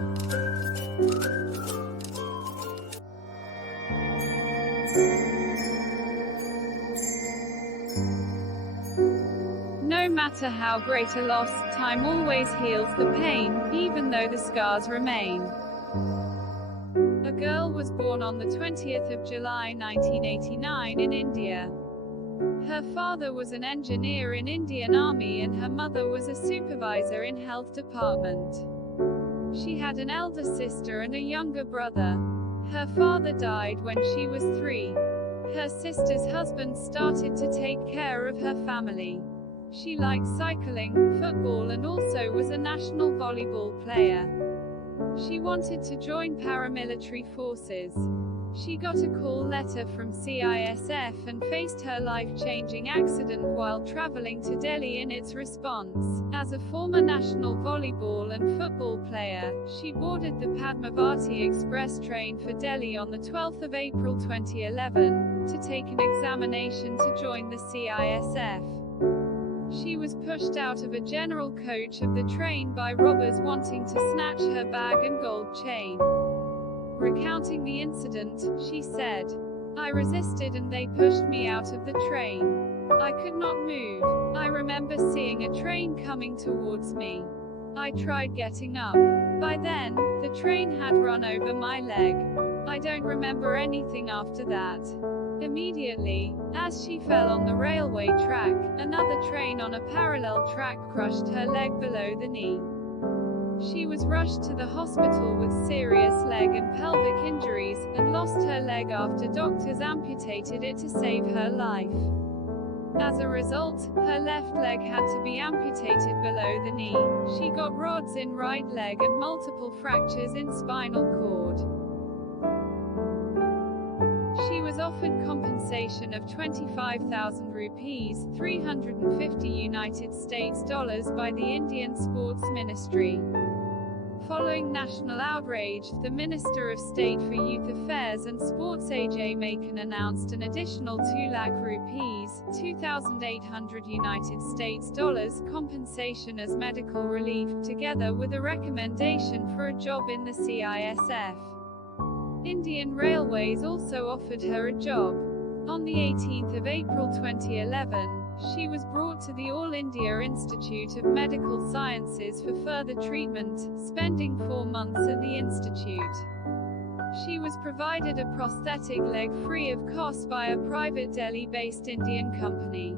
No matter how great a loss, time always heals the pain, even though the scars remain. A girl was born on the 20th of July 1989 in India. Her father was an engineer in Indian Army and her mother was a supervisor in health department. She had an elder sister and a younger brother. Her father died when she was 3. Her sister's husband started to take care of her family. She liked cycling, football and also was a national volleyball player. She wanted to join paramilitary forces. She got a call letter from CISF and faced her life-changing accident while traveling to Delhi. In its response, as a former national volleyball and football player, she boarded the Padmavati Express train for Delhi on the 12th of April 2011, to take an examination to join the CISF. She was pushed out of a general coach of the train by robbers wanting to snatch her bag and gold chain. Recounting the incident, she said, "I resisted and they pushed me out of the train. I could not move. I remember seeing a train coming towards me. I tried getting up. By then, the train had run over my leg. I don't remember anything after that." Immediately, as she fell on the railway track, another train on a parallel track crushed her leg below the knee. She was rushed to the hospital with serious leg and pelvic injuries, and lost her leg after doctors amputated it to save her life. As a result, her left leg had to be amputated below the knee. She got rods in right leg and multiple fractures in spinal cord. She was offered compensation of 25,000 rupees, $350 United States dollars by the Indian Sports Ministry. Following national outrage, the Minister of State for Youth Affairs and Sports Ajay Maken announced an additional 2 lakh rupees, $2,800 United States dollars compensation as medical relief, together with a recommendation for a job in the CISF. Indian Railways also offered her a job. On the 18th of April 2011, she was brought to the All India Institute of Medical Sciences for further treatment, spending 4 months at the institute. She was provided a prosthetic leg free of cost by a private Delhi-based Indian company.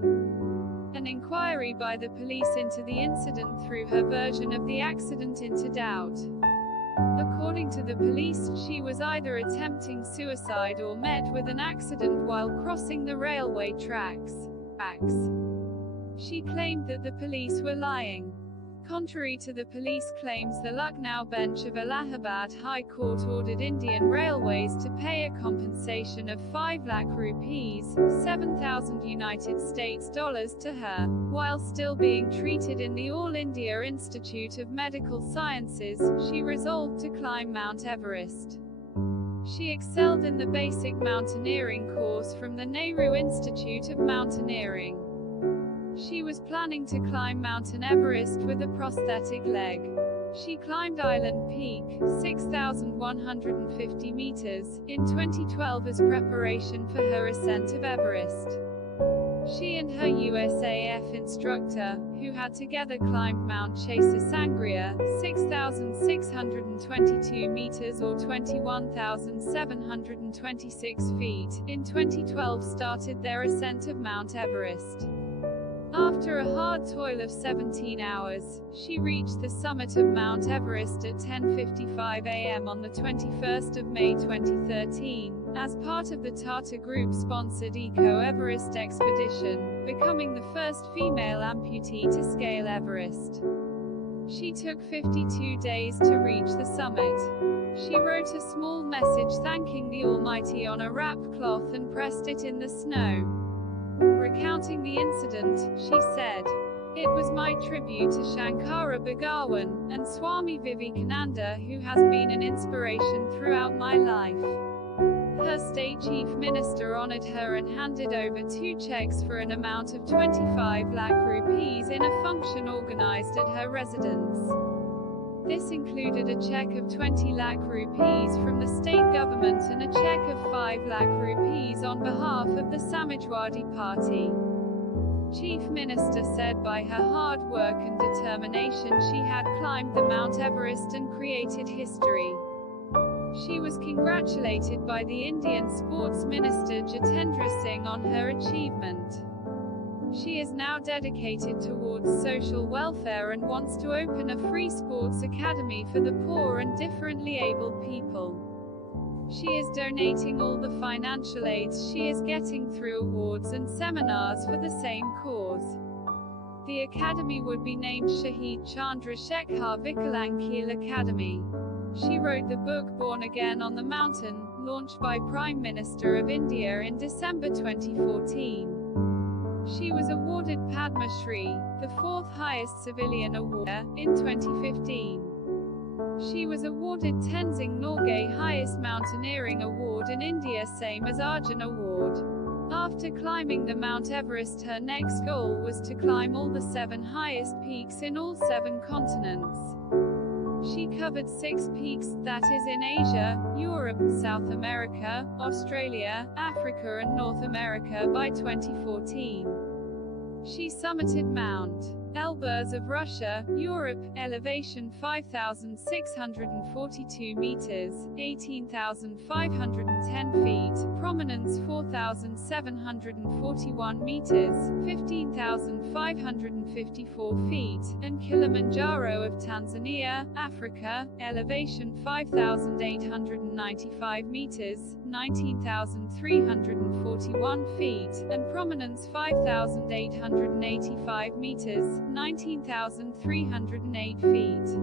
An inquiry by the police into the incident threw her version of the accident into doubt. According to the police, she was either attempting suicide or met with an accident while crossing the railway tracks. She claimed that the police were lying. Contrary to the police claims, the Lucknow bench of Allahabad High Court ordered Indian Railways to pay a compensation of 5 lakh rupees, 7,000 United States dollars to her, while still being treated in the All India Institute of Medical Sciences. She resolved to climb Mount Everest. She excelled in the basic mountaineering course from the Nehru Institute of Mountaineering. She was planning to climb Mount Everest with a prosthetic leg. She climbed Island Peak, 6,150 meters, in 2012 as preparation for her ascent of Everest. She and her USAF instructor, who had together climbed Mount Sangria, 6,622 meters or 21,726 feet, in 2012 started their ascent of Mount Everest. After a hard toil of 17 hours, she reached the summit of Mount Everest at 10:55 a.m. on the 21st of May 2013, as part of the Tata Group-sponsored Eco-Everest expedition, becoming the first female amputee to scale Everest. She took 52 days to reach the summit. She wrote a small message thanking the Almighty on a wrapped cloth and pressed it in the snow. Recounting the incident, she said, "It was my tribute to Shankara Bhagawan, and Swami Vivekananda, who has been an inspiration throughout my life." Her state chief minister honored her and handed over 2 checks for an amount of 25 lakh rupees in a function organized at her residence. This included a check of 20 lakh rupees from the state government and a check of 5 lakh rupees on behalf of the Samajwadi Party. Chief Minister said by her hard work and determination she had climbed the Mount Everest and created history. She was congratulated by the Indian Sports Minister Jitendra Singh on her achievement. She is now dedicated towards social welfare and wants to open a free sports academy for the poor and differently abled people. She is donating all the financial aids she is getting through awards and seminars for the same cause. The academy would be named Shaheed Chandrasekhar Vikalankil Academy. She wrote the book Born Again on the Mountain, launched by Prime Minister of India in December 2014. She was awarded Padma Shri, the fourth highest civilian award, in 2015. She was awarded Tenzing Norgay highest mountaineering award in India, same as Arjun Award. After climbing the Mount Everest, her next goal was to climb all the 7 highest peaks in all 7 continents. She covered 6 peaks, that is in Asia, Europe, South America, Australia, Africa and North America by 2014. She summited Mount Elbrus of Russia, Europe, elevation 5,642 meters, 18,510 feet, prominence 4,741 meters, 15,554 feet, and Kilimanjaro of Tanzania, Africa, elevation 5,895 meters, 19,341 feet, and prominence 5,885 meters, 19,308 feet.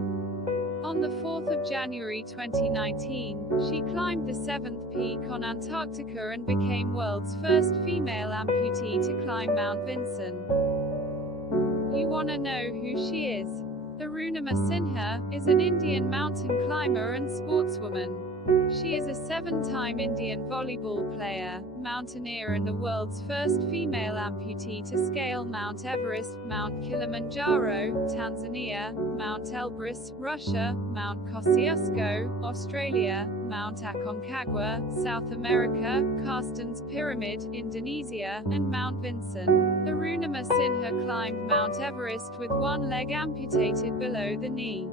On the 4th of January 2019, she climbed the 7th peak on Antarctica and became world's first female amputee to climb Mount Vinson. You wanna know who she is? Arunima Sinha is an Indian mountain climber and sportswoman. She is a 7-time Indian volleyball player, mountaineer and the world's first female amputee to scale Mount Everest, Mount Kilimanjaro, Tanzania, Mount Elbrus, Russia, Mount Kosciusko, Australia, Mount Aconcagua, South America, Carstensz Pyramid, Indonesia, and Mount Vinson. Arunima Sinha climbed Mount Everest with one leg amputated below the knee.